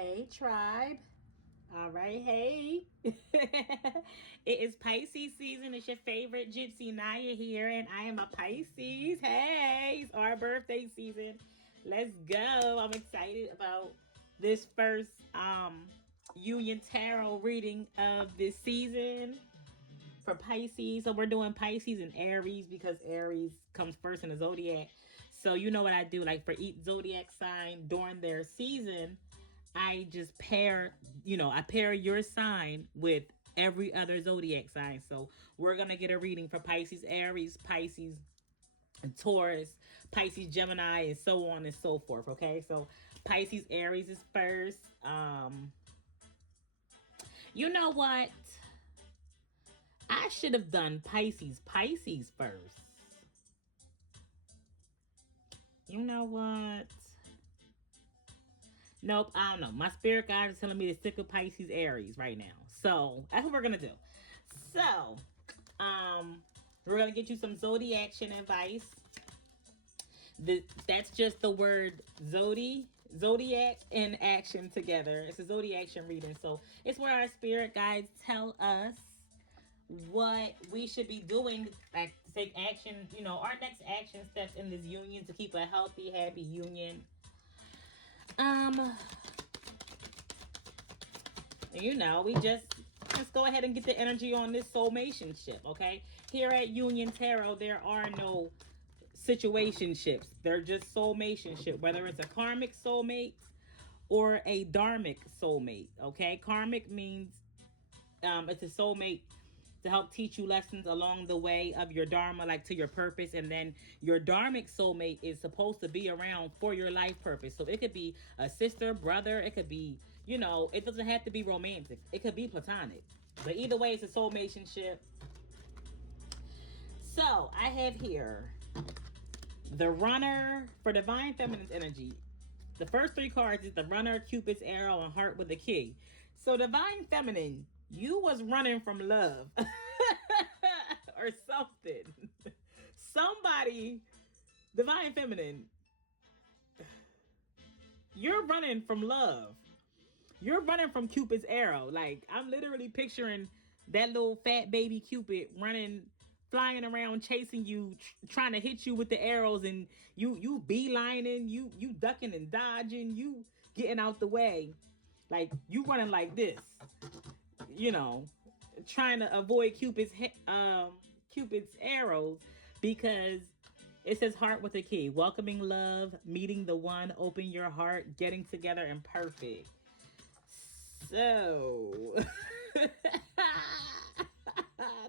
Hey, tribe. All right, hey. It is Pisces season. It's your favorite Gypsy Naya here, and I am a Pisces. Hey, it's our birthday season. Let's go. I'm excited about this first Union Tarot reading of this season for Pisces. So we're doing Pisces and Aries because Aries comes first in the zodiac. So you know what I do, like for each zodiac sign during their season, I just I pair your sign with every other zodiac sign. So we're going to get a reading for Pisces, Aries, Pisces, Taurus, Pisces, Gemini, and so on and so forth. Okay. So Pisces, Aries is first. You know what? I should have done Pisces first. You know what? Nope, I don't know. My spirit guide is telling me to stick with Pisces Aries right now. So that's what we're gonna do. So, we're gonna get you some zodiaction advice. That's just the word zodiac and action together. It's a zodiaction reading. So it's where our spirit guides tell us what we should be doing, like to take action, our next action steps in this union to keep a healthy, happy union. Um, we just go ahead and get the energy on this soulmationship, okay? Here at Union Tarot, there are no situationships. They're just soulmationship, whether it's a karmic soulmate or a dharmic soulmate, okay? Karmic means it's a soulmate to help teach you lessons along the way of your dharma, like to your purpose. And then your dharmic soulmate is supposed to be around for your life purpose. So it could be a sister, brother. It could be, it doesn't have to be romantic. It could be platonic. But either way, it's a soulmationship. So I have here the runner for divine feminine's energy. The first three cards is the runner, Cupid's arrow, and heart with a key. So divine feminine, you was running from love or something. Somebody, divine feminine, you're running from love. You're running from Cupid's arrow. Like, I'm literally picturing that little fat baby Cupid running, flying around, chasing you, trying to hit you with the arrows, and you beelining, you ducking and dodging, you getting out the way. Like, you running like this, trying to avoid Cupid's arrows, because it says heart with a key, welcoming love, meeting the one, open your heart, getting together, and perfect. So,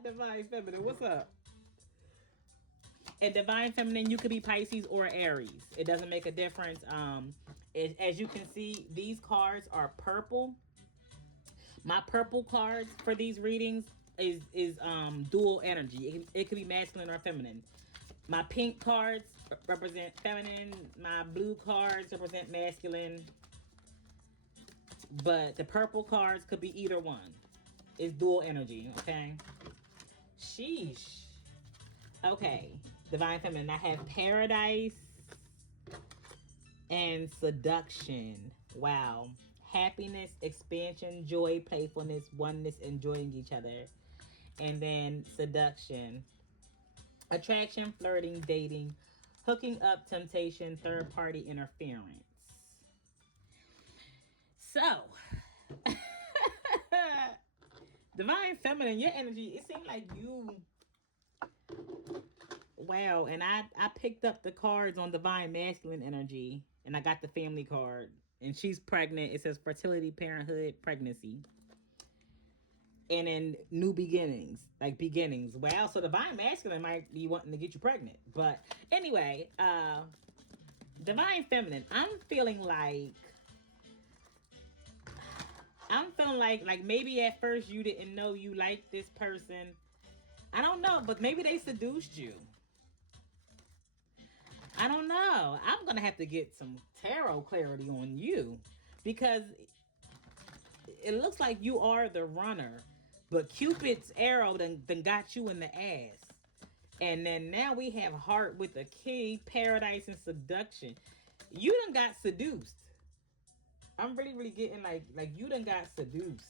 divine feminine, what's up? And divine feminine, you could be Pisces or Aries. It doesn't make a difference. As you can see, these cards are purple. My purple cards for these readings is dual energy. It could be masculine or feminine. My pink cards represent feminine. My blue cards represent masculine. But the purple cards could be either one. It's dual energy, okay? Sheesh. Okay. Divine feminine. I have paradise and seduction. Wow. Happiness, expansion, joy, playfulness, oneness, enjoying each other. And then seduction. Attraction, flirting, dating, hooking up, temptation, third party interference. So, divine feminine, your energy, it seemed like you, wow. And I picked up the cards on divine masculine energy, and I got the family card, and she's pregnant. It says fertility, parenthood, pregnancy, and then new beginnings, like beginnings. Wow, so divine masculine might be wanting to get you pregnant. But anyway, divine feminine, I'm feeling like maybe at first you didn't know you liked this person. I don't know, but maybe they seduced you. I don't know. I'm going to have to get some tarot clarity on you, because it looks like you are the runner, but Cupid's arrow done got you in the ass. And then now we have heart with a key, paradise, and seduction. You done got seduced. I'm really getting like you done got seduced.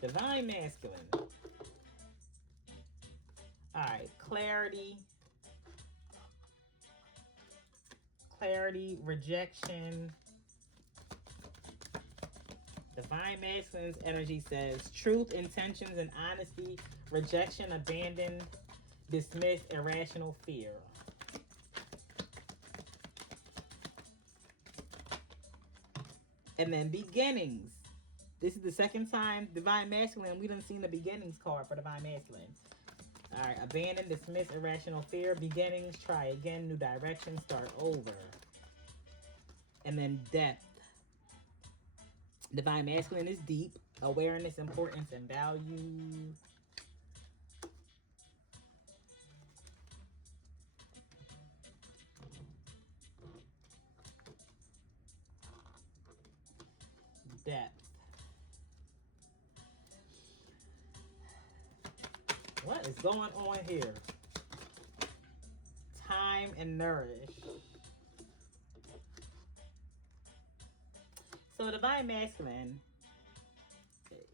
Divine masculine. All right, clarity, rejection. Divine masculine's energy says truth, intentions, and honesty. Rejection, abandon, dismiss, irrational fear. And then beginnings. This is the second time Divine Masculine. We done seen the beginnings card for Divine Masculine. All right, abandon, dismiss, irrational fear. Beginnings, try again, new direction, start over. And then depth. Divine Masculine is deep. Awareness, importance, and value. Depth. What is going on here? Time and nourish. So Divine Masculine,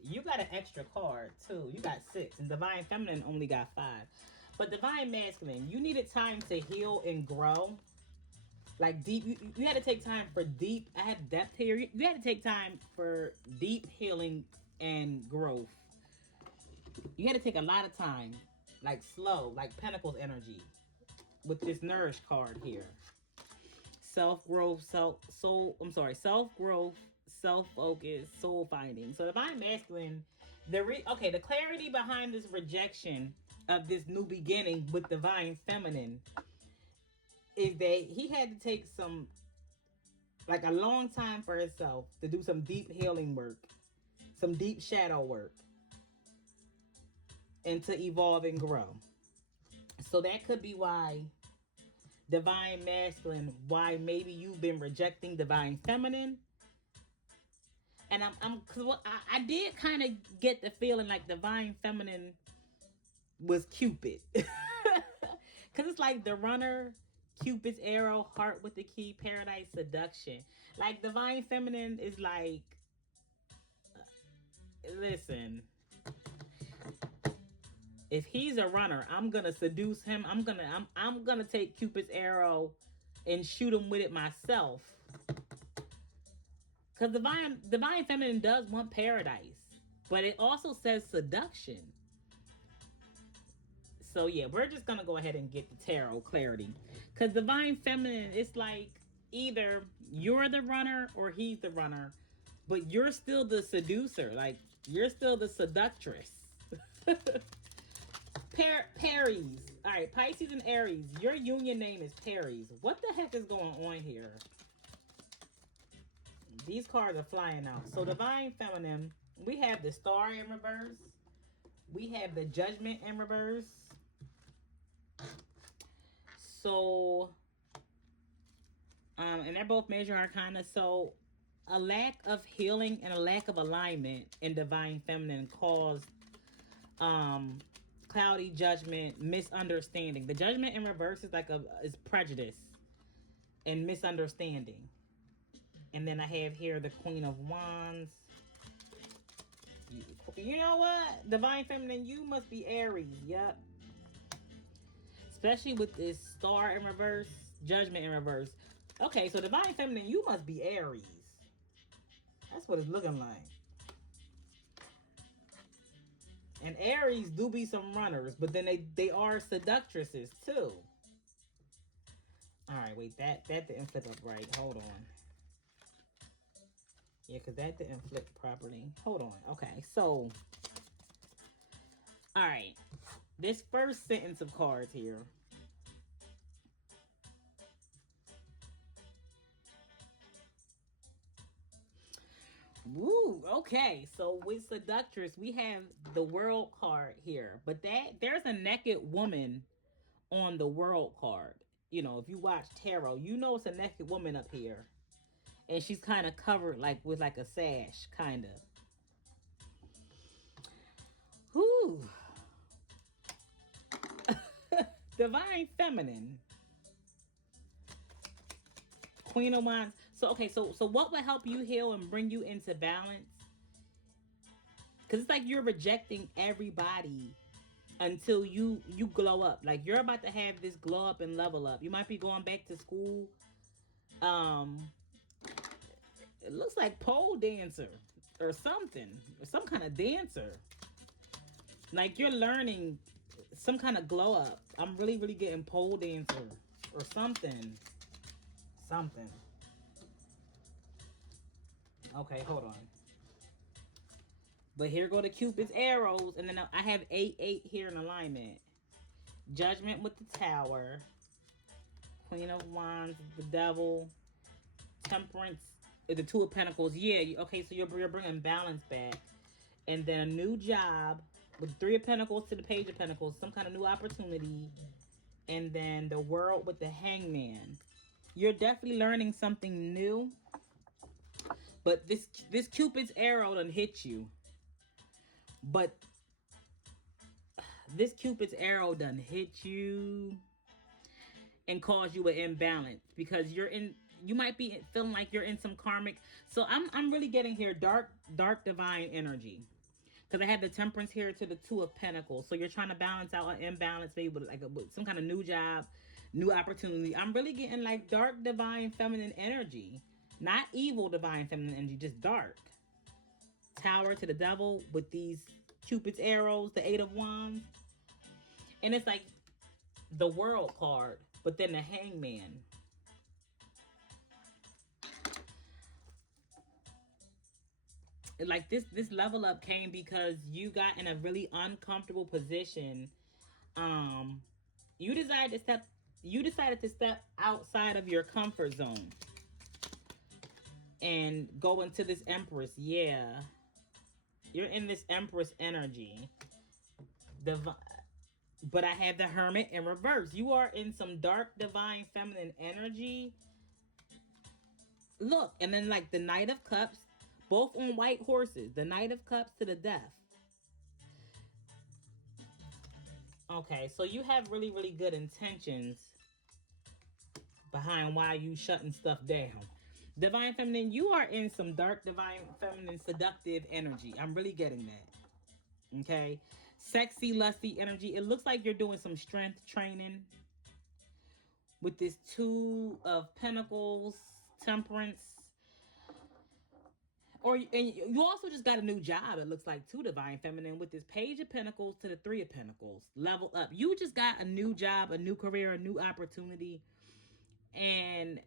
you got an extra card too. You got 6, and Divine Feminine only got 5. But Divine Masculine, you needed time to heal and grow. Like deep, you had to take time for deep. I have depth here. You had to take time for deep healing and growth. You had to take a lot of time, like slow, like Pentacles energy, with this Nourish card here. Self-growth, self-growth, self-focus, soul finding. So Divine Masculine, the clarity behind this rejection of this new beginning with Divine Feminine is that he had to take some, like a long time for himself to do some deep healing work, some deep shadow work, and to evolve and grow. So that could be why Divine Masculine, why maybe you've been rejecting Divine Feminine. And cause I did kind of get the feeling like Divine Feminine was Cupid. Cause it's like the runner, Cupid's arrow, heart with the key, paradise, seduction. Like Divine Feminine is like, listen, if he's a runner, I'm gonna seduce him. I'm gonna take Cupid's arrow and shoot him with it myself. Cause Divine Feminine does want paradise, but it also says seduction. So yeah, we're just gonna go ahead and get the tarot clarity. Cause Divine Feminine, it's like either you're the runner or he's the runner, but you're still the seducer. Like you're still the seductress. Paries. All right, Pisces and Aries. Your union name is Paries. What the heck is going on here? These cards are flying out. So Divine Feminine, we have the Star in reverse. We have the Judgment in reverse. So, and they're both major arcana. So, a lack of healing and a lack of alignment in Divine Feminine caused cloudy judgment, misunderstanding. The Judgment in reverse is like is prejudice and misunderstanding. And then I have here the Queen of Wands. You know what? Divine Feminine, you must be Aries. Yep. Especially with this Star in reverse, Judgment in reverse. Okay, so Divine Feminine, you must be Aries. That's what it's looking like. And Aries do be some runners, but then they are seductresses too. All right, wait, that didn't flip up right. Hold on. Yeah, because that didn't flip properly. Hold on. Okay, so. All right. This first sentence of cards here. Woo, okay. So with seductress, we have the World card here. But there's a naked woman on the World card. You know, if you watch tarot, you know it's a naked woman up here. And she's kind of covered like with like a sash, kind of. Whoo. Divine Feminine. Queen of Wands. So okay, so what would help you heal and bring you into balance? Because it's like you're rejecting everybody until you glow up. Like you're about to have this glow up and level up. You might be going back to school. Um, it looks like pole dancer or something, or some kind of dancer. Like you're learning some kind of glow up. I'm really getting pole dancer or something. Something. Okay, hold on. But here go the Cupid's arrows, and then I have 8 here in alignment. Judgment with the Tower, Queen of Wands, the Devil, Temperance, the Two of Pentacles. Yeah, okay, so you're bringing balance back, and then a new job with Three of Pentacles to the Page of Pentacles, some kind of new opportunity, and then the World with the Hangman. You're definitely learning something new, but this Cupid's arrow done hit you. But this Cupid's arrow done hit you and cause you an imbalance because you might be feeling like you're in some karmic. So I'm really getting here dark divine energy. Because I have the Temperance here to the Two of Pentacles. So you're trying to balance out an imbalance, maybe with some kind of new job, new opportunity. I'm really getting like dark divine feminine energy. Not evil divine feminine energy, just dark. Tower to the Devil with these Cupid's arrows, the Eight of Wands. And it's like the World card, but then the Hangman. Like this level up came because you got in a really uncomfortable position. You decided to step outside of your comfort zone and go into this Empress. Yeah. You're in this Empress energy. But I have the Hermit in reverse. You are in some dark divine feminine energy. Look, and then like the Knight of Cups, both on white horses. The Knight of Cups to the Death. Okay, so you have really good intentions behind why you shutting stuff down. Divine Feminine, you are in some dark Divine Feminine seductive energy. I'm really getting that. Okay? Sexy, lusty energy. It looks like you're doing some strength training with this Two of Pentacles, Temperance. And you also just got a new job, it looks like, too, Divine Feminine, with this Page of Pentacles to the Three of Pentacles. Level up. You just got a new job, a new career, a new opportunity. And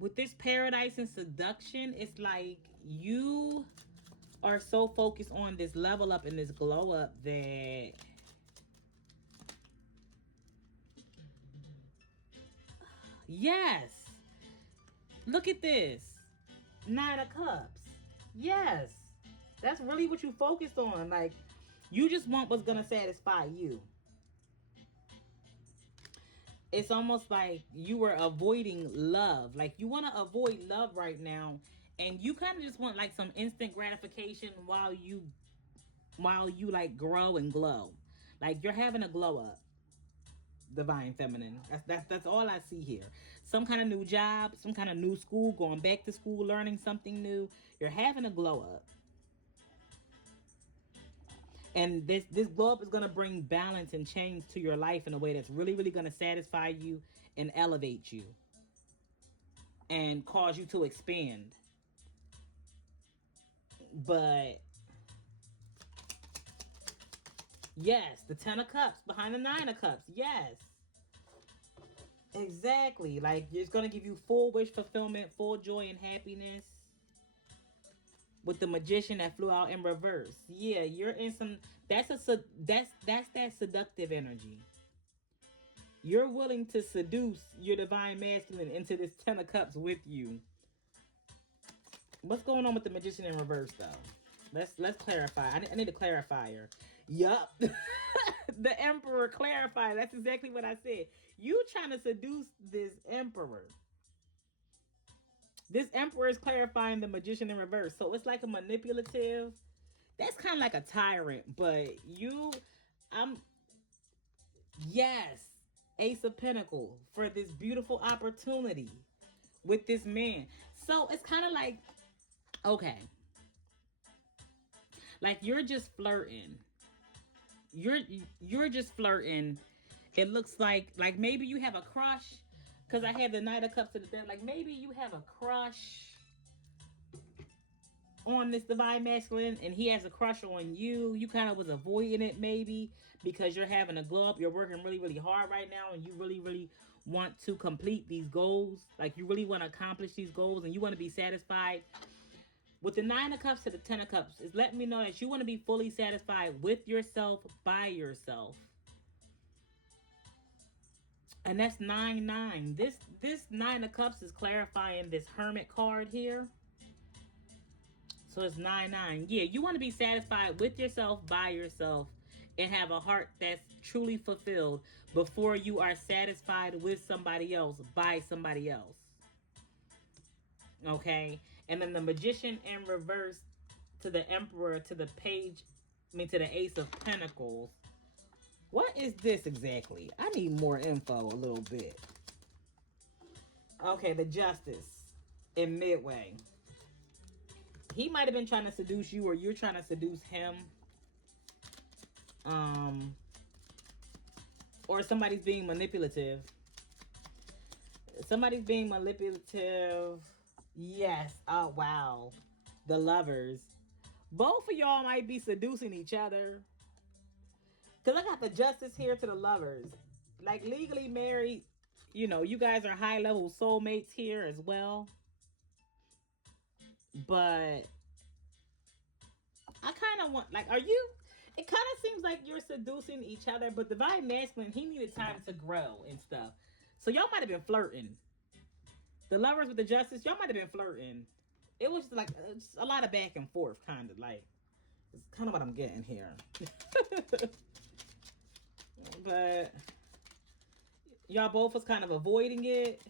with this Paradise and Seduction, it's like you are so focused on this level up and this glow up that yes, look at this Nine of Cups. Yes, that's really what you focused on. Like, you just want what's gonna satisfy you. It's almost like you were avoiding love. Like, you want to avoid love right now, and you kind of just want like some instant gratification while you like grow and glow. Like, you're having a glow up, Divine Feminine. That's all I see here. Some kind of new job, some kind of new school, going back to school, learning something new. You're having a glow up. And this glow up is going to bring balance and change to your life in a way that's really going to satisfy you and elevate you and cause you to expand. But yes, the Ten of Cups behind the Nine of Cups. Yes. Exactly. Like, it's going to give you full wish fulfillment, full joy and happiness. With the Magician that flew out in reverse. Yeah, you're in some that's that seductive energy. You're willing to seduce your divine masculine into this Ten of Cups with you. What's going on with the Magician in reverse, though? Let's clarify. I need a clarifier. Yup. The Emperor clarifier. That's exactly what I said. You trying to seduce this Emperor. This Emperor is clarifying the Magician in reverse. So it's like a manipulative. That's kind of like a tyrant. But yes. Ace of Pentacles for this beautiful opportunity. with this man. So it's kind of like, okay, like you're just flirting. You're you're just flirting. It looks like maybe you have a crush, because I have the Knight of Cups to the death. Like maybe you have a crush on this divine masculine, and he has a crush on you. You kind of was avoiding it maybe because you're having a glow up. You're working really, really hard right now, and you really, really want to complete these goals. Like you really want to accomplish these goals, and you want to be satisfied. With the Nine of Cups to the Ten of Cups, is letting me know that you want to be fully satisfied with yourself, by yourself. And that's 9-9. This Nine of Cups is clarifying this Hermit card here. So it's 9-9. Yeah, you want to be satisfied with yourself, by yourself, and have a heart that's truly fulfilled before you are satisfied with somebody else, by somebody else. Okay? And then the Magician in reverse to the Emperor to the Page, to the Ace of Pentacles. What is this exactly? I need more info a little bit. Okay, the Justice in Midway. He might have been trying to seduce you, or you're trying to seduce him. Or somebody's being manipulative. Somebody's being manipulative. Yes. Oh, wow. The Lovers. Both of y'all might be seducing each other. Because I got the Justice here to the Lovers. Like legally married. You know, you guys are high level soulmates here as well. But I kind of want, like, are you? It kind of seems like you're seducing each other, but divine masculine, he needed time to grow and stuff. So y'all might have been flirting. The Lovers with the Justice, y'all might have been flirting. It was like a lot of back and forth, kind of like. It's kind of what I'm getting here. But y'all both was kind of avoiding it.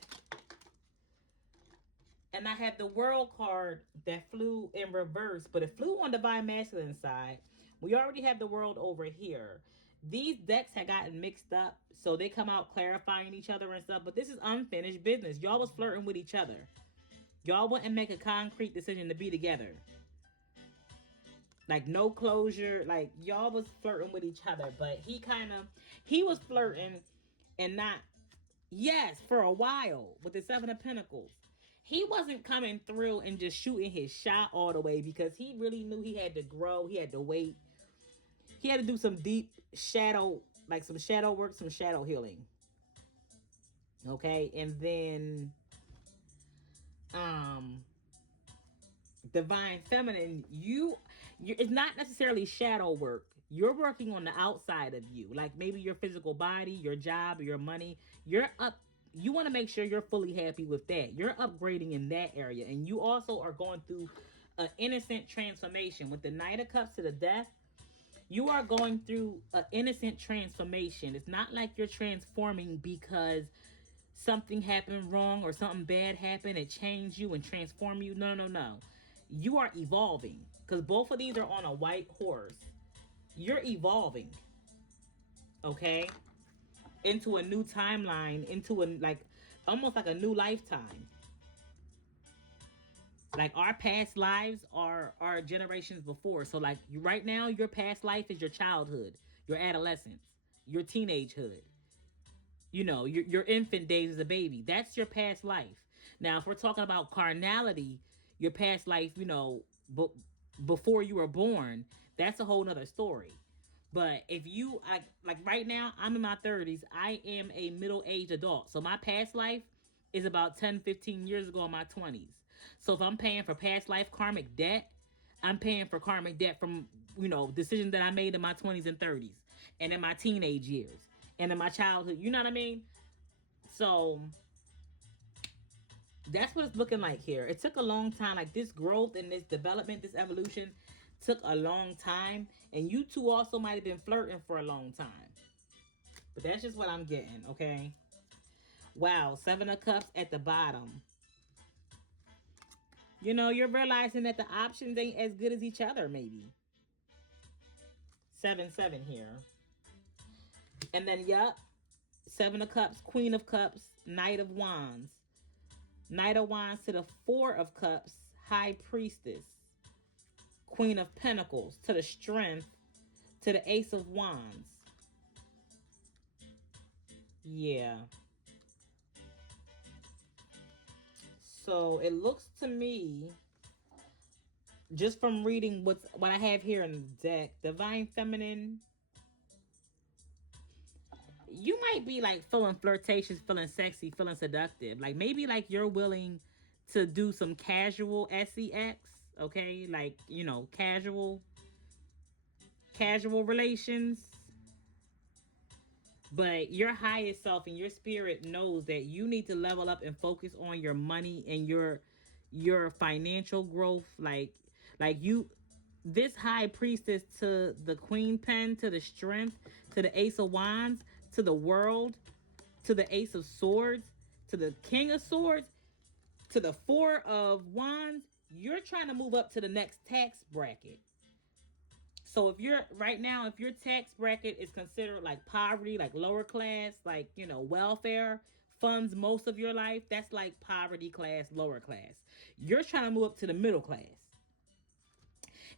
And I had the World card that flew in reverse, but it flew on divine masculine side. We already have the World over here. These decks had gotten mixed up, so they come out clarifying each other and stuff. But this is unfinished business. Y'all was flirting with each other. Y'all wouldn't make a concrete decision to be together. Like no closure. Like y'all was flirting with each other, but he was flirting and not, yes, for a while with the Seven of Pentacles. He wasn't coming through and just shooting his shot all the way because he really knew he had to grow. He had to wait. He had to do some deep shadow, like some shadow work, some shadow healing. Okay. And then, divine feminine, you it's not necessarily shadow work. You're working on the outside of you, like maybe your physical body, your job, your money. You want to make sure you're fully happy with that. You're upgrading in that area, and you also are going through an innocent transformation with the Knight of Cups to the Death. You are going through an innocent transformation. It's not like you're transforming because something happened wrong or something bad happened. It changed you and transformed you. No. You are evolving, because both of these are on a white horse. You're evolving, okay, into a new timeline, into almost like a new lifetime. Like our past lives are our generations before. So like right now, your past life is your childhood, your adolescence, your teenagehood. You know, your infant days as a baby. That's your past life. Now, if we're talking about carnality, your past life, before you were born, that's a whole nother story. But if you, like right now, I'm in my 30s. I am a middle-aged adult. So my past life is about 10, 15 years ago in my 20s. So if I'm paying for past life karmic debt, I'm paying for karmic debt from, decisions that I made in my 20s and 30s and in my teenage years and in my childhood. You know what I mean? So that's what it's looking like here. It took a long time. Like this growth and this development, this evolution took a long time. And you two also might have been flirting for a long time. But that's just what I'm getting, okay? Wow, Seven of Cups at the bottom. You're realizing that the options ain't as good as each other, maybe. 7-7 here. And then, Seven of Cups, Queen of Cups, Knight of Wands. Knight of Wands to the Four of Cups, High Priestess. Queen of Pentacles to the Strength to the Ace of Wands. Yeah. So it looks to me, just from reading what I have here in the deck, Divine Feminine, you might be like feeling flirtatious, feeling sexy, feeling seductive. Like maybe like you're willing to do some casual sex, okay? Like, you know, casual relations. But your highest self and your spirit knows that you need to level up and focus on your money and your financial growth. Like you, this High Priestess to the Queen Pen, to the Strength, to the Ace of Wands, to the World, to the Ace of Swords, to the King of Swords, to the Four of Wands. You're trying to move up to the next tax bracket. So if you're right now, if your tax bracket is considered like poverty, like lower class, like, you know, welfare funds most of your life, that's like poverty class, lower class. You're trying to move up to the middle class.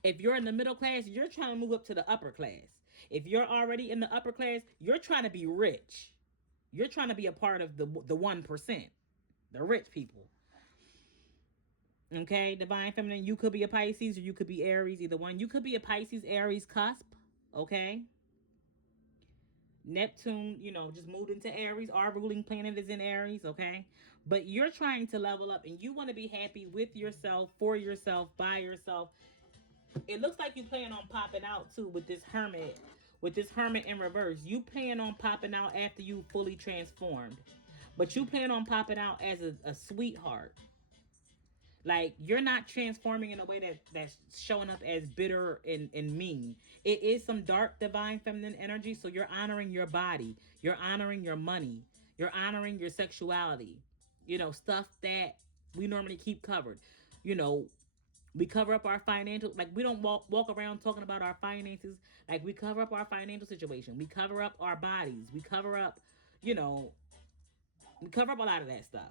If you're in the middle class, you're trying to move up to the upper class. If you're already in the upper class, you're trying to be rich. You're trying to be a part of the 1%, the rich people. Okay, Divine Feminine, you could be a Pisces or you could be Aries, either one. You could be a Pisces, Aries cusp, okay? Neptune, you know, just moved into Aries. Our ruling planet is in Aries, okay? But you're trying to level up and you want to be happy with yourself, for yourself, by yourself. It looks like you plan on popping out too with this hermit. With this hermit in reverse. You plan on popping out after you fully transformed. But you plan on popping out as a sweetheart. Like, you're not transforming in a way that's showing up as bitter and mean. It is some dark divine feminine energy, so you're honoring your body. You're honoring your money. You're honoring your sexuality. You know, stuff that we normally keep covered. You know, we cover up our financial, like we don't walk around talking about our finances. Like, we cover up our financial situation. We cover up our bodies. We cover up, you know, we cover up a lot of that stuff.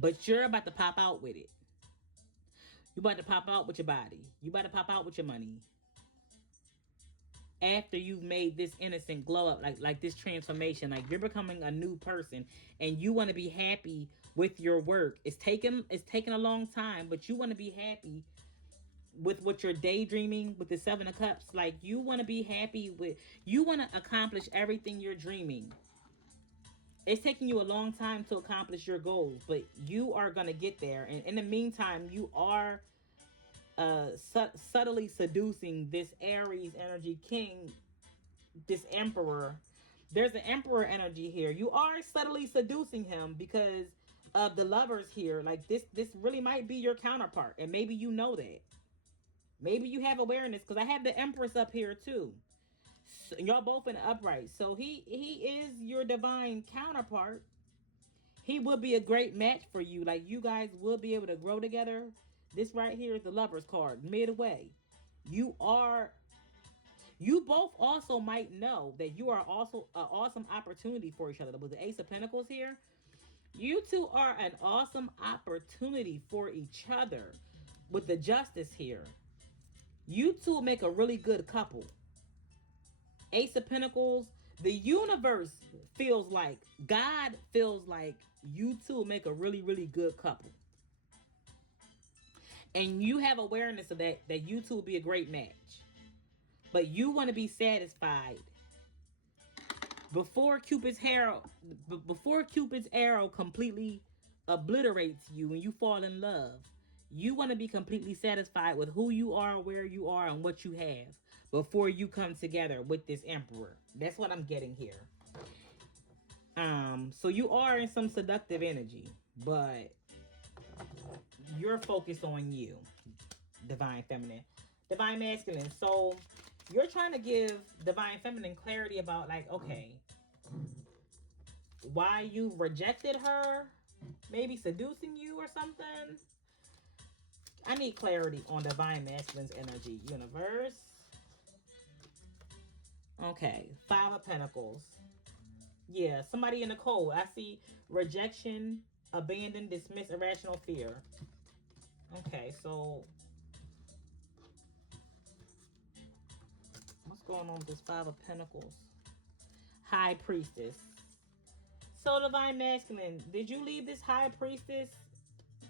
But you're about to pop out with it. You about to pop out with your body. You about to pop out with your money. After you've made this innocent glow up, like this transformation, like you're becoming a new person, and you want to be happy with your work. It's taken a long time, but you want to be happy with what you're daydreaming with the Seven of Cups. Like, you want to be happy with, you want to accomplish everything you're dreaming. It's taking you a long time to accomplish your goals, but you are going to get there. And in the meantime, you are subtly seducing this Aries energy king, this emperor. There's an emperor energy here. You are subtly seducing him because of the lovers here. Like, this really might be your counterpart, and maybe you know that. Maybe you have awareness, because I have the Empress up here too. So, y'all both in the upright. So he is your divine counterpart. He would be a great match for you. Like, you guys will be able to grow together. This right here is the Lover's card, midway. You are, you both also might know that you are also an awesome opportunity for each other. With the Ace of Pentacles here, you two are an awesome opportunity for each other. With the Justice here, you two will make a really good couple. Ace of Pentacles, the universe feels like, God feels like you two will make a really, really good couple. And you have awareness of that you two will be a great match. But you want to be satisfied before Cupid's arrow completely obliterates you and you fall in love. You want to be completely satisfied with who you are, where you are, and what you have before you come together with this emperor. That's what I'm getting here. So you are in some seductive energy, but you're focused on you, divine feminine. Divine masculine. So you're trying to give divine feminine clarity about, like, okay, why you rejected her, maybe seducing you or something. I need clarity on divine masculine's energy, universe. Okay, Five of Pentacles. Yeah, somebody in the cold. I see rejection, Abandon, dismiss, irrational fear. Okay, so what's going on with this Five of Pentacles? High Priestess. So Divine Masculine, did you leave this High Priestess,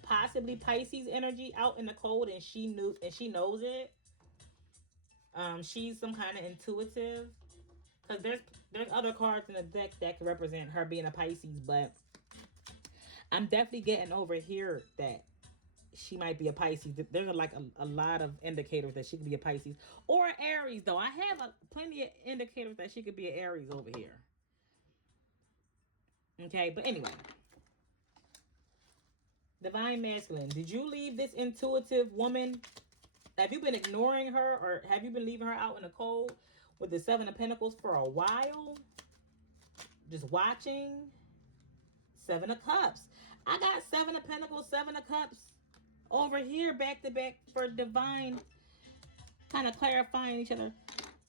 possibly Pisces energy, out in the cold, and she knows it? She's some kind of intuitive, because there's other cards in the deck that can represent her being a Pisces, but I'm definitely getting over here that she might be a Pisces. There's a lot of indicators that she could be a Pisces or an Aries, though. I have plenty of indicators that she could be an Aries over here. Okay, but anyway. Divine Masculine, did you leave this intuitive woman? Have you been ignoring her, or have you been leaving her out in the cold with the Seven of Pentacles for a while? Just watching? Seven of Cups. I got Seven of Pentacles, Seven of Cups over here back to back for Divine, kind of clarifying each other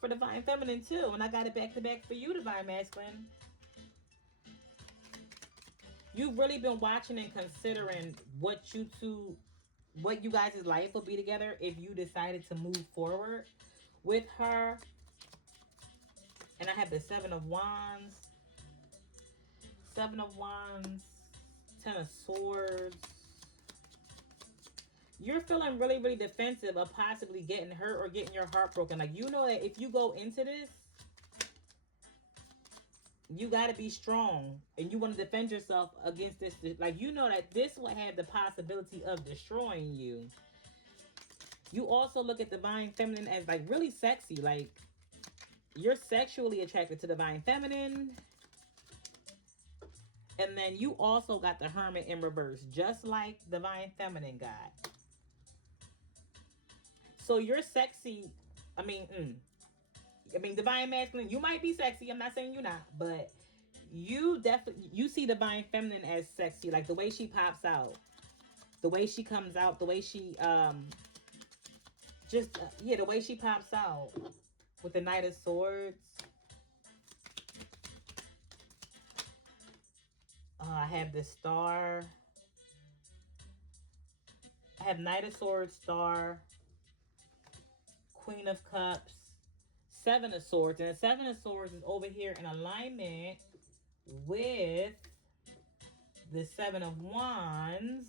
for Divine Feminine too. And I got it back to back for you, Divine Masculine. You've really been watching and considering what you guys' life will be together if you decided to move forward with her. And I have the Seven of Wands, Ten of Swords. You're feeling really, really defensive of possibly getting hurt or getting your heart broken. Like, you know that if you go into this, you got to be strong, and you want to defend yourself against this. Like, you know that this will have the possibility of destroying you. You also look at Divine Feminine as like really sexy. Like, you're sexually attracted to Divine Feminine. And then you also got the Hermit in reverse, just like Divine Feminine got. So you're sexy. I mean, Divine Masculine, you might be sexy. I'm not saying you're not, but you see Divine Feminine as sexy. Like the way she pops out, the way she comes out, the way she, the way she pops out with the Knight of Swords. I have the Star. I have Knight of Swords, Star, Queen of Cups, Seven of Swords. And the Seven of Swords is over here in alignment with the Seven of Wands.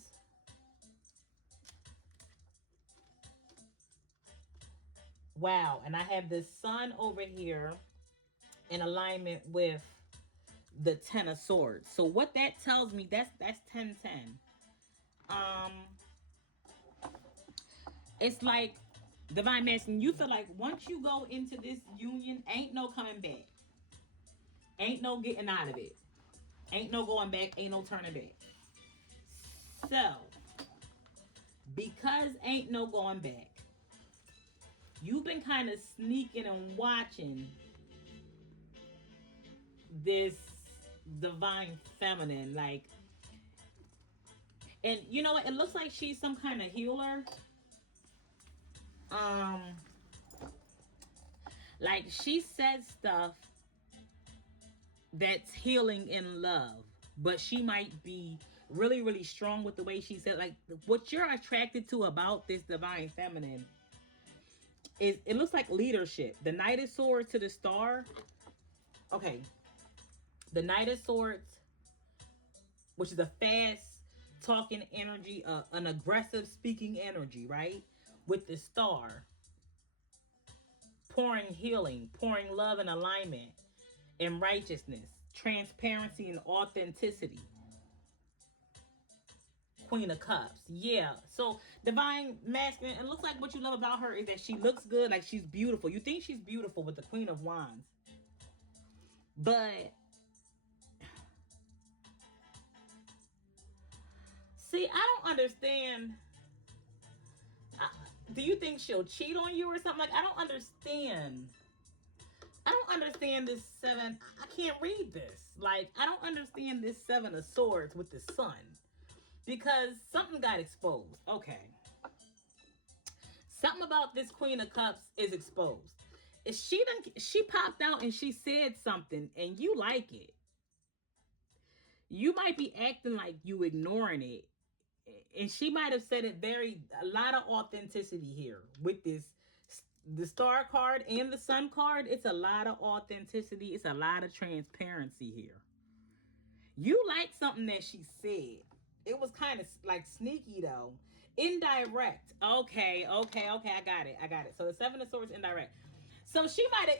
Wow. And I have the Sun over here in alignment with the Ten of Swords. So what that tells me, that's 10-10. It's like, Divine Masculine, you feel like once you go into this union, ain't no coming back. Ain't no getting out of it. Ain't no going back. Ain't no turning back. So, because ain't no going back, you've been kind of sneaking and watching this Divine Feminine. Like, and you know what? It looks like she's some kind of healer. Like, she says stuff that's healing in love, but she might be really, really strong with the way she said. Like, what you're attracted to about this Divine Feminine is, it looks like leadership. The Knight of Swords to the Star. Okay, the Knight of Swords, which is a fast talking energy, an aggressive speaking energy, right? With the Star, pouring healing, pouring love and alignment and righteousness, transparency and authenticity. Queen of Cups. Yeah. So Divine Masculine, it looks like what you love about her is that she looks good, like she's beautiful. You think she's beautiful with the Queen of Wands. But see, I don't understand. Do you think she'll cheat on you or something? Like, I don't understand. I don't understand this seven. I can't read this. Like, I don't understand this Seven of Swords with the Sun. Because something got exposed. Okay. Something about this Queen of Cups is exposed. She popped out and she said something and you like it. You might be acting like you ignoring it. And she might have said it a lot of authenticity here with this. The star card and the sun card, it's a lot of authenticity. It's a lot of transparency here. You like something that she said. It was kind of like sneaky though. Indirect. Okay. I got it. So the Seven of Swords indirect. So she might have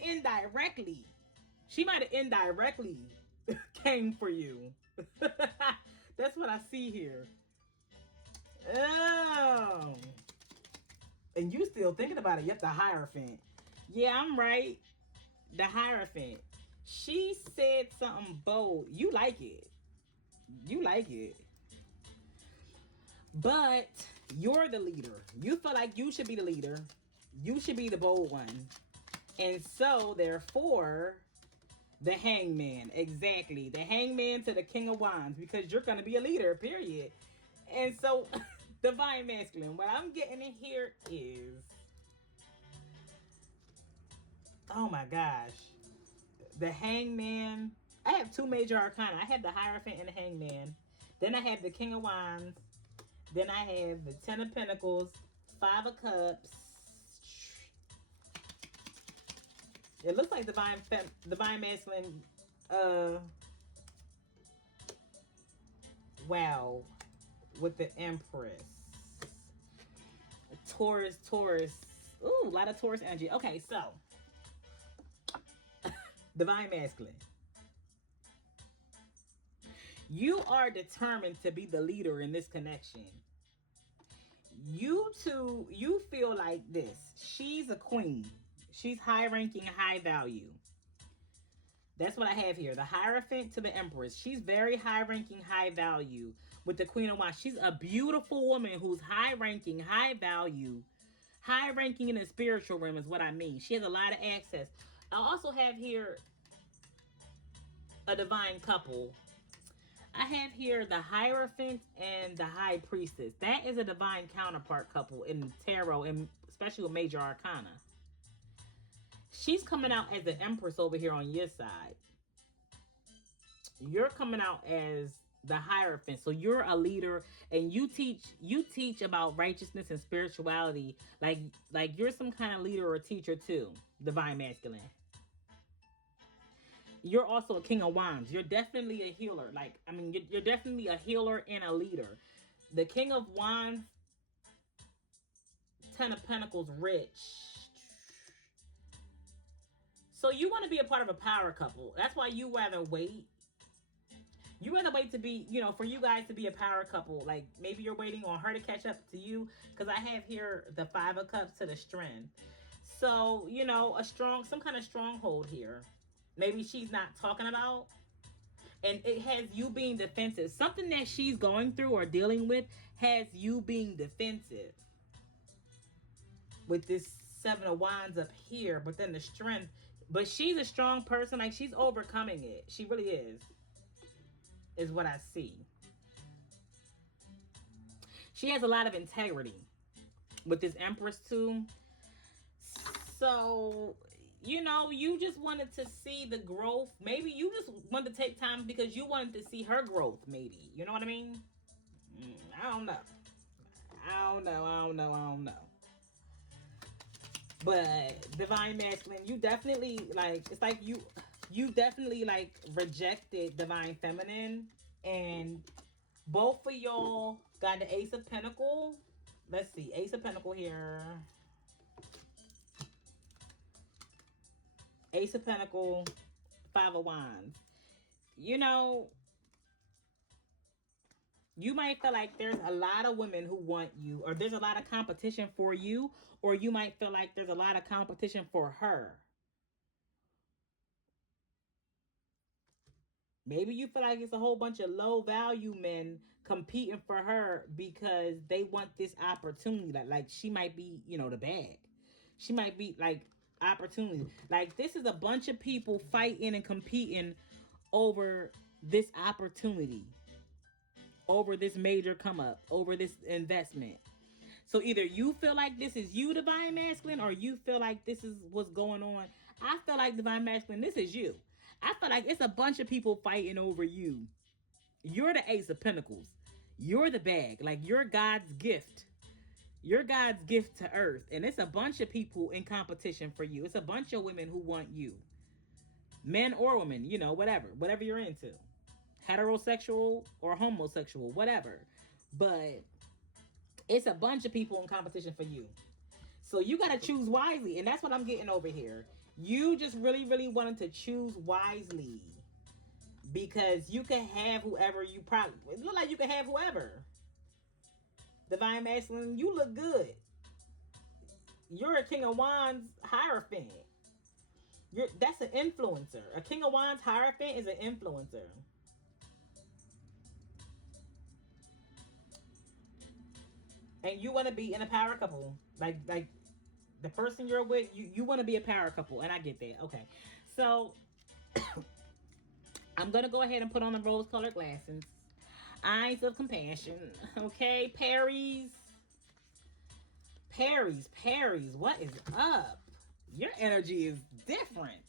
indirectly came for you. That's what I see here. Oh. And you still thinking about it. Yep, the Hierophant. Yeah, I'm right. The Hierophant. She said something bold. You like it. You like it. But you're the leader. You feel like you should be the leader. You should be the bold one. And so, therefore, the Hangman. Exactly. The Hangman to the King of Wands. Because you're going to be a leader, period. And so, Divine Masculine. What I'm getting in here is... Oh my gosh. The Hangman. I have two major arcana. I have the Hierophant and the Hangman. Then I have the King of Wands. Then I have the Ten of Pentacles, Five of Cups. It looks like Divine Masculine. Wow. With the Empress. Taurus. Ooh, a lot of Taurus energy. Okay, so. Divine Masculine. You are determined to be the leader in this connection. You two, you feel like this. She's a queen. She's high ranking, high value. That's what I have here. The Hierophant to the Empress. She's very high ranking, high value with the Queen of Wands. She's a beautiful woman who's high ranking, high value. High ranking in the spiritual realm is what I mean. She has a lot of access. I also have here a divine couple. I have here the Hierophant and the High Priestess. That is a divine counterpart couple in tarot, and especially with major arcana. She's coming out as the Empress over here on your side. You're coming out as the Hierophant. So you're a leader, and you teach about righteousness and spirituality. Like you're some kind of leader or teacher too. Divine Masculine. You're also a King of Wands. You're definitely a healer. You're definitely a healer and a leader. The King of Wands, Ten of Pentacles, rich. So you want to be a part of a power couple. That's why you rather wait. You rather wait to be, for you guys to be a power couple. Like maybe you're waiting on her to catch up to you. Because I have here the Five of Cups to the Strength. So, some kind of stronghold here. Maybe she's not talking about. And it has you being defensive. Something that she's going through or dealing with has you being defensive. With this Seven of Wands up here. But then the Strength. But she's a strong person. Like she's overcoming it. She really is. Is what I see. She has a lot of integrity. With this Empress too. So... you just wanted to see the growth. Maybe you just wanted to take time because you wanted to see her growth, maybe. You know what I mean? I don't know. But Divine Masculine, you definitely, it's like you definitely, rejected Divine Feminine. And both of y'all got the Ace of Pentacles. Let's see. Ace of Pentacles here. Ace of Pentacles, Five of Wands. You might feel like there's a lot of women who want you, or there's a lot of competition for you, or you might feel like there's a lot of competition for her. Maybe you feel like it's a whole bunch of low value men competing for her because they want this opportunity. Like she might be, the bag. She might be opportunity. Like this is a bunch of people fighting and competing over this opportunity, over this major come up, over this investment. So either you feel like this is you, Divine Masculine, or you feel like this is what's going on. I feel like Divine Masculine, this is you. I feel like it's a bunch of people fighting over you. You're the Ace of Pentacles. You're the bag. Like, you're God's gift. You're God's gift to earth. And it's a bunch of people in competition for you. It's a bunch of women who want you. Men or women, you know, whatever you're into. Heterosexual or homosexual, whatever. But it's a bunch of people in competition for you. So you got to choose wisely. And that's what I'm getting over here. You just really, really wanted to choose wisely. Because you can have whoever you probably... It look like you can have whoever. Divine Masculine, you look good. You're a King of Wands Hierophant. That's an influencer. A King of Wands Hierophant is an influencer. And you want to be in a power couple. Like the person you're with, you want to be a power couple. And I get that. Okay. So I'm going to go ahead and put on the rose-colored glasses. Eyes of compassion. Okay, Paries. Paries, what is up? Your energy is different.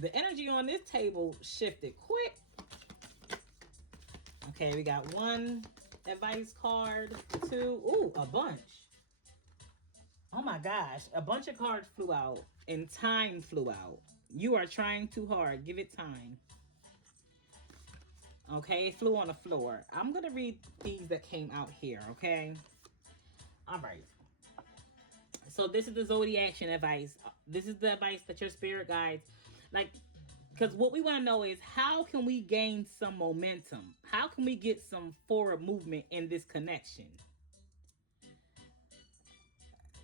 The energy on this table shifted quick. Okay, we got one advice card, two, ooh, a bunch. Oh my gosh, a bunch of cards flew out and time flew out. You are trying too hard. Give it time. Okay, it flew on the floor. I'm going to read these that came out here, okay? All right. So this is the zodiaction advice. This is the advice that your spirit guides, like, because what we want to know is how can we gain some momentum? How can we get some forward movement in this connection?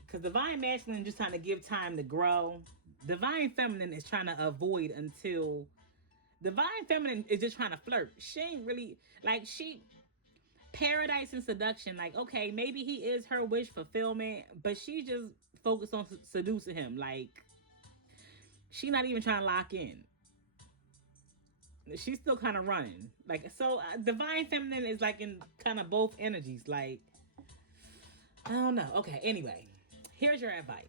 Because Divine Masculine is just trying to give time to grow. Divine Feminine is trying to avoid until... Divine Feminine is just trying to flirt. She ain't really... Like, she... Paradise and seduction. Like, okay, maybe he is her wish fulfillment, but she just focused on seducing him. Like, she not even trying to lock in. She's still kind of running. Like, so Divine Feminine is like in kind of both energies. Like, I don't know. Okay, anyway, here's your advice.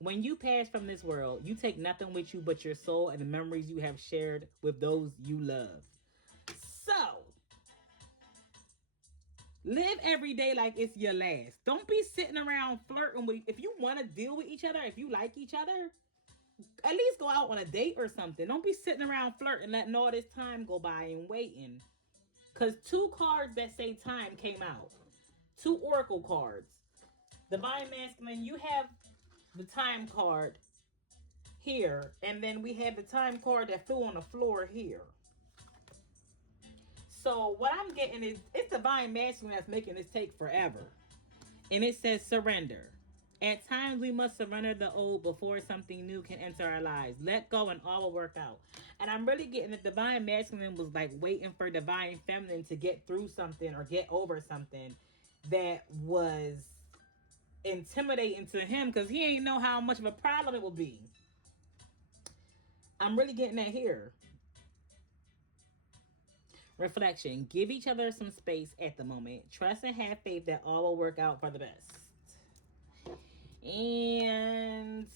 When you pass from this world, you take nothing with you but your soul and the memories you have shared with those you love. So, live every day like it's your last. Don't be sitting around flirting with... If you want to deal with each other, if you like each other, at least go out on a date or something. Don't be sitting around flirting, letting all this time go by and waiting. Because two cards that say time came out. Two oracle cards. Divine Masculine, you have the time card here. And then we have the time card that flew on the floor here. So what I'm getting is, it's Divine Masculine that's making this take forever. And it says surrender. At times we must surrender the old before something new can enter our lives. Let go and all will work out. And I'm really getting that Divine Masculine was like waiting for Divine Feminine to get through something or get over something that was intimidating to him, because he ain't know how much of a problem it will be. I'm really getting that here. Reflection. Give each other some space at the moment. Trust and have faith that all will work out for the best. And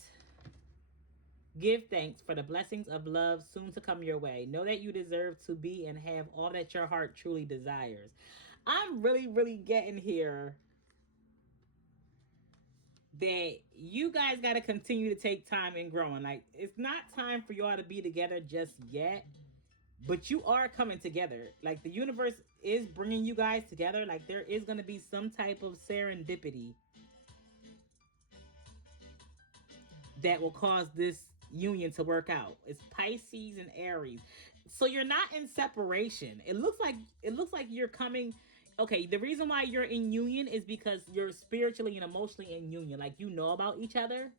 give thanks for the blessings of love soon to come your way. Know that you deserve to be and have all that your heart truly desires. I'm really, really getting here that you guys got to continue to take time in growing. Like, it's not time for y'all to be together just yet. But you are coming together. Like, the universe is bringing you guys together. Like, there is going to be some type of serendipity that will cause this union to work out. It's Pisces and Aries. So you're not in separation. It looks like you're coming... Okay, the reason why you're in union is because you're spiritually and emotionally in union. Like, you know about each other.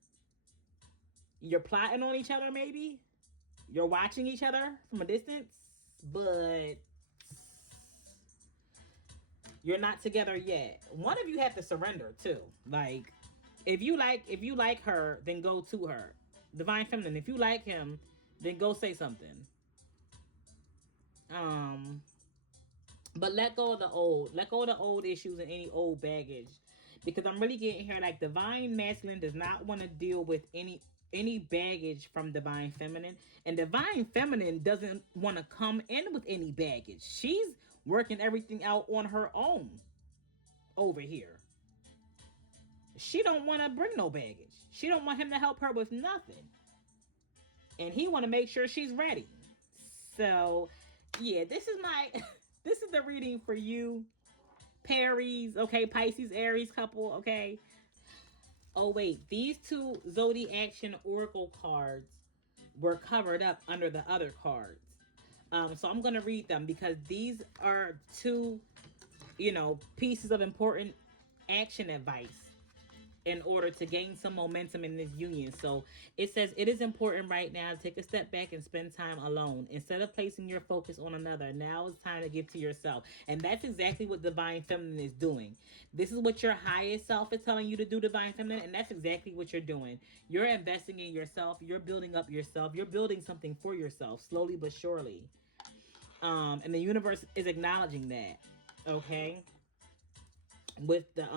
You're plotting on each other, maybe. You're watching each other from a distance, but you're not together yet. One of you have to surrender too. Like, if you like her, then go to her. Divine Feminine, if you like him, then go say something. But let go of the old. Let go of the old issues and any old baggage. Because I'm really getting here, like, Divine Masculine does not want to deal with any any baggage from divine feminine, and divine feminine doesn't want to come in with any baggage. She's working everything out on her own over here. She don't want to bring no baggage. She don't want him to help her with nothing, and he want to make sure she's ready. So yeah, this is my this is the reading for you, Paries, okay, Pisces Aries couple, okay. Oh wait, these two zodiaction oracle cards were covered up under the other cards. So I'm gonna read them because these are two, pieces of important action advice in order to gain some momentum in this union. So it says it is important right now to take a step back and spend time alone. Instead of placing your focus on another, now it's time to give to yourself. And that's exactly what Divine Feminine is doing. This is what your highest self is telling you to do, Divine Feminine, and that's exactly what you're doing. You're investing in yourself, you're building up yourself, you're building something for yourself, slowly but surely. And the universe is acknowledging that. Okay, with the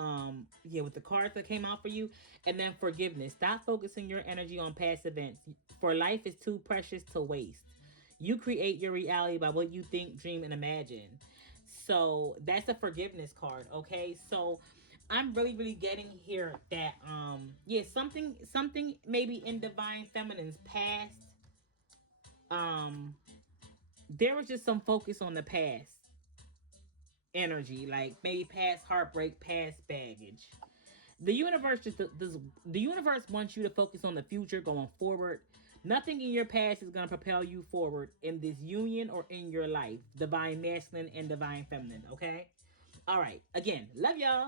with the cards that came out for you. And then forgiveness. Stop focusing your energy on past events, for life is too precious to waste. You create your reality by what you think, dream, and imagine. So that's a forgiveness card. Okay, so I'm really getting here that something maybe in Divine Feminine's past, um there was just some focus on the past energy, like maybe past heartbreak, past baggage. The universe the universe wants you to focus on the future going forward. Nothing in your past is going to propel you forward in this union or in your life. Divine masculine and divine feminine, okay? All right. Again, love y'all.